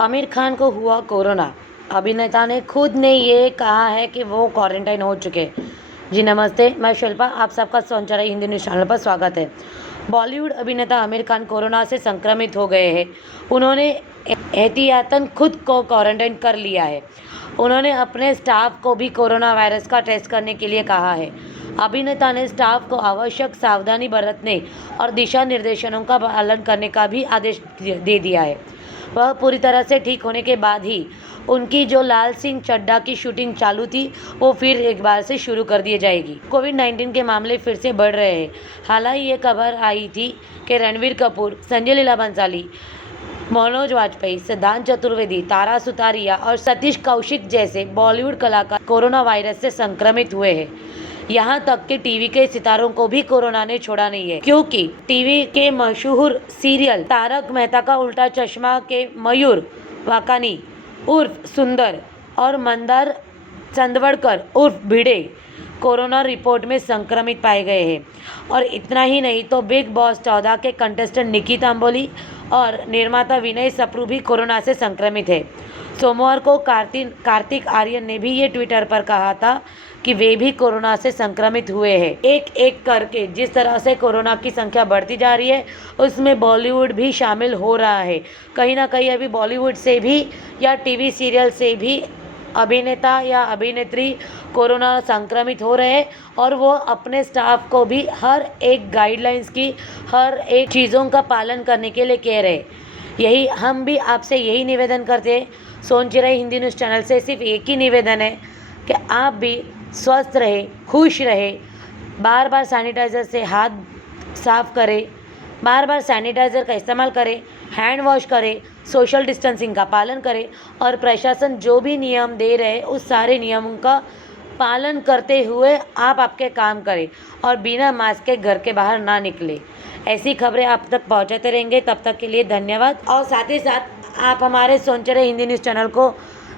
आमिर खान को हुआ कोरोना। अभिनेता ने खुद ने ये कहा है कि वो क्वारंटाइन हो चुके। जी नमस्ते, मैं शिल्पा, आप सबका सोनचराई हिंदी न्यूज़ चैनल पर स्वागत है। बॉलीवुड अभिनेता आमिर खान कोरोना से संक्रमित हो गए हैं। उन्होंने एहतियातन खुद को क्वारंटाइन कर लिया है। उन्होंने अपने स्टाफ को भी कोरोना वायरस का टेस्ट करने के लिए कहा है। अभिनेता ने स्टाफ को आवश्यक सावधानी बरतने और दिशा निर्देशों का पालन करने का भी आदेश दे दिया है। वह पूरी तरह से ठीक होने के बाद ही उनकी जो लाल सिंह चड्ढा की शूटिंग चालू थी वो फिर एक बार से शुरू कर दी जाएगी। कोविड-19 के मामले फिर से बढ़ रहे हैं। हालांकि ये खबर आई थी कि रणवीर कपूर, संजय लीला भंसाली, मनोज वाजपेयी, सिद्धांत चतुर्वेदी, तारा सुतारिया और सतीश कौशिक जैसे बॉलीवुड कलाकार कोरोना वायरस से संक्रमित हुए हैं। यहाँ तक कि टीवी के सितारों को भी कोरोना ने छोड़ा नहीं है, क्योंकि टीवी के मशहूर सीरियल तारक मेहता का उल्टा चश्मा के मयूर वाकानी उर्फ सुंदर और मंदार चंदवड़कर उर्फ भिड़े कोरोना रिपोर्ट में संक्रमित पाए गए हैं। और इतना ही नहीं तो बिग बॉस 14 के कंटेस्टेंट निकी तांबोली और निर्माता विनय सप्रू भी कोरोना से संक्रमित है। सोमवार को कार्तिक आर्यन ने भी ये ट्विटर पर कहा था कि वे भी कोरोना से संक्रमित हुए हैं। एक एक करके जिस तरह से कोरोना की संख्या बढ़ती जा रही है उसमें बॉलीवुड भी शामिल हो रहा है। कहीं ना कहीं अभी बॉलीवुड से भी या टीवी सीरियल से भी अभिनेता या अभिनेत्री कोरोना संक्रमित हो रहे हैं और वो अपने स्टाफ को भी हर एक गाइडलाइंस की, हर एक चीज़ों का पालन करने के लिए कह रहे हैं। यही हम भी आपसे यही निवेदन करते हैं। सोनचराई हिंदी न्यूज़ चैनल से सिर्फ एक ही निवेदन है कि आप भी स्वस्थ रहे, खुश रहे, बार बार सैनिटाइज़र से हाथ साफ करें, बार बार सैनिटाइज़र का इस्तेमाल करें, हैंड वॉश करें, सोशल डिस्टेंसिंग का पालन करें और प्रशासन जो भी नियम दे रहे उस सारे नियमों का पालन करते हुए आप आपके काम करें और बिना मास्क के घर के बाहर ना निकले। ऐसी खबरें आप तक पहुंचाते रहेंगे। तब तक के लिए धन्यवाद। और साथ ही साथ आप हमारे सोनचराई हिंदी न्यूज़ चैनल को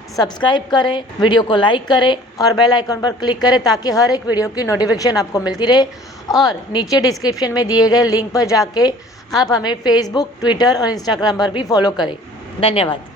सब्सक्राइब करें, वीडियो को लाइक करें और बेल आइकन पर क्लिक करें ताकि हर एक वीडियो की नोटिफिकेशन आपको मिलती रहे। और नीचे डिस्क्रिप्शन में दिए गए लिंक पर जाके आप हमें फेसबुक, ट्विटर और इंस्टाग्राम पर भी फॉलो करें। धन्यवाद।